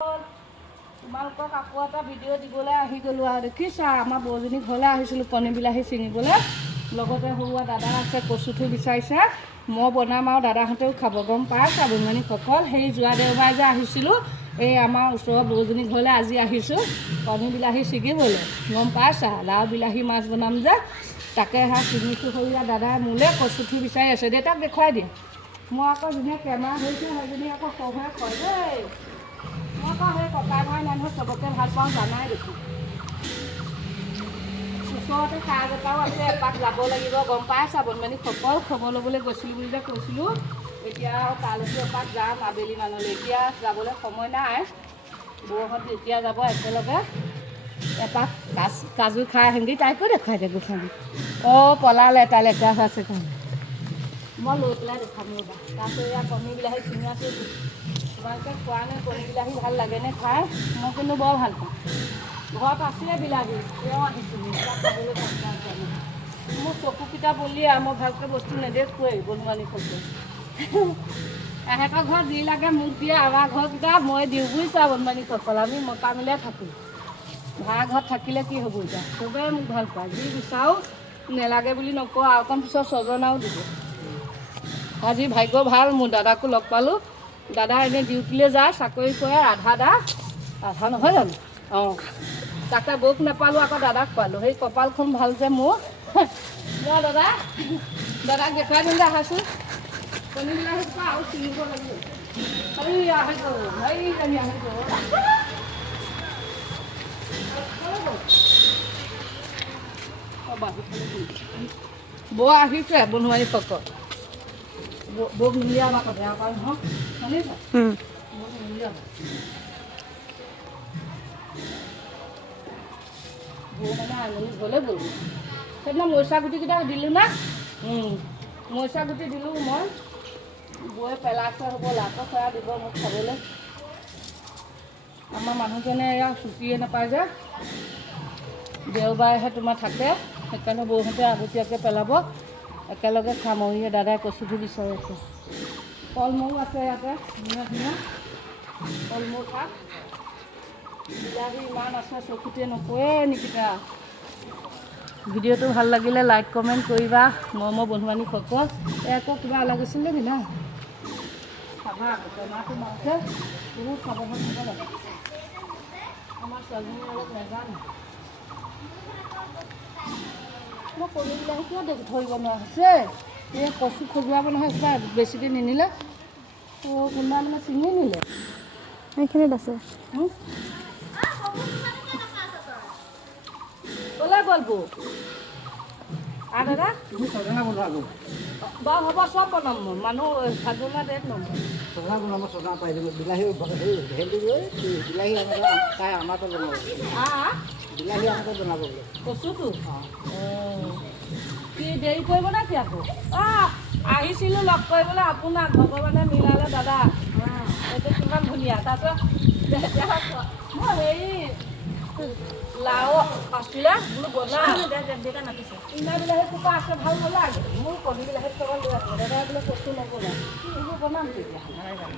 তোমালোকক আকৌ এটা ভিডিঅ' দিবলৈ আহি গ'লোঁ আৰু দেখিছা আমাৰ বৌজনী ঘৰলৈ আহিছিলোঁ কণী বিলাহী ছিঙিবলৈ লগতে সৰুৱা দাদা আছে কচুথু বিচাৰিছে মই বনাম আৰু দাদাহঁতেও খাব গম পাইছা বৈমানীসকল সেই যোৱা দেওবাৰে যে আহিছিলোঁ এই আমাৰ ওচৰৰ বৌজনী ঘৰলৈ আজি আহিছোঁ কণী বিলাহী ছিঙিবলৈ গম পাইছা লাও বিলাহী মাছ বনাম যে তাকে ছিঙিছোঁ সৰুৱা দাদাই মোলৈ কচুথু বিচাৰি আছে দেউতাক দেখুৱাই দিয়ে মই আকৌ যোনে কেমেৰা ধৰিছে সেইজনী আকৌ সহায় কয় দেই মই আকৌ সেই ককাই ভাই মানুহ চবকে ভাল পাওঁ জানাই দেখোন ওচৰতে কাজ এটাও আছে এপাক যাব লাগিব গম পাইছা বনমানীসকল খবৰ ল'বলৈ গৈছিলোঁ বুলি যে কৈছিলোঁ এতিয়া তালৈকে এপাক যাম আবেলি মানলৈ এতিয়া যাবলৈ সময় নাই বৌহঁত এতিয়া যাব একেলগে এপাক কাজু খাই আহিমগৈ তাইকো দেখুৱাই দে গোসাঁনী অঁ পলালে তাই লেতেৰা হৈ আছে কাৰণে মই লৈ পেলাই দেখাম ৰ'বা তাৰপিছত এয়া কণী বিলাহী ছিঙি আছোঁ তোমালোকে খোৱা নে কণী বিলাহী ভাল লাগেনে খাই মই কিন্তু বৰ ভাল পাওঁ ঘৰত আছিলে বিলাহী তেওঁ আহিছিলোঁ খাবলৈ মোৰ চকুকেইটা বলিয়া মই ভালকৈ বস্তু নেদেখোৱেই বনোৱানীসকল এহেঁতৰ ঘৰত যি লাগে মোক দিয়ে আমাৰ ঘৰকেইটা মই দিওঁ বুজিছা বনোৱানীসকল আমি মতা মিলাই থাকোঁ ভাড়া ঘৰত থাকিলে কি হ'ব এতিয়া চবেই মোক ভাল পায় যি বিচাৰোঁ নেলাগে বুলি নকওঁ আৰু অকণ পিছত ছজনাও দিব আজি ভাগ্য ভাল মোৰ দাদাকো লগ পালোঁ দাদা এনেই ডিউটিলৈ যায় চাকৰি কৰে আধা নহয় জানো অঁ তাকে বৌক নাপালোঁ আকৌ দাদাক পালোঁ সেই কপালখন ভাল যে মোৰ মই দাদাক দেখুৱাই দিলে আহাইছোঁ কণী বিলাহী পৰা আৰু ছিঙিব লাগিব বৌ আহিছে বনোৱাৰীসকল বৌক মিলিয়াবা আকৌ বেয়া পায় নহয় শুনিছা বৌক মিলিয়াবা বৌ মানে আলহী ঘৰলৈ গ'লো সেইদিনা মৰিচা গুটিকেইটা দিলোঁ না মৰিচা গুটি দিলোঁ মই বৌয়ে পেলাইছে হ'ব লাটৰ খৰা দিব মোক খাবলৈ আমাৰ মানুহজনে এয়া ছুটিয়ে নাপায় যে দেওবাৰেহে তোমাৰ থাকে সেইকাৰণে বৌহঁতে আগতীয়াকৈ পেলাব একেলগে খাম আৰু দাদাই কচুটো বিচাৰি আছে ফল মূল আছে ইয়াতে ধুনীয়া ধুনীয়া ফল মূল শাক বিলাহী ইমান আছে চকুতে নকয়ে নিকিতা ভিডিঅ'টো ভাল লাগিলে লাইক কমেণ্ট কৰিবা মই বন্ধুবান্ধৱীসকল এই আকৌ কিবা লাগিছিল নেকি না খাবা আকৌ টেমাটো মাছে বহুত সাৱধান হ'ব লাগে আমাৰ ছোৱালীজনী অলপ নাজানে মই কণী বিলাহী কিয় ধৰিব নোৱাৰা হৈছে এই কচু খজুৱাব নহয় কিবা বেছিকৈ নিনিলে কোনোবা মানে ছিঙি নিলে এইখিনিত আছে ক'লৈ গ'ল বৌ দাদা বাৰু হ'ব চব বনাম মই মানুহ ভাজনা ডেট ল'ম ছজনা পাই দিব বিলাহী ভেন্দি লৈ বিলাহী তাই আমাৰটো বনাব বিলাহী আমাৰটো বনাব বোলে কচুটো কি দেৰি কৰিব নে কি আকৌ আহিছিলোঁ লগ কৰিবলৈ আপোনাক ভগৱানে মিলালে দাদা এইটো কিমান ধুনীয়া তাৰপিছত মই হেৰি লাও আছিলে বোলো বনাম ইনা বিলাহী কোপা আছে ভাল নালাগে মোৰ কণী বিলাহীত খাব লৈ আছে দাদাই বোলে কচু নবনাই এইবোৰ বনাম তেতিয়া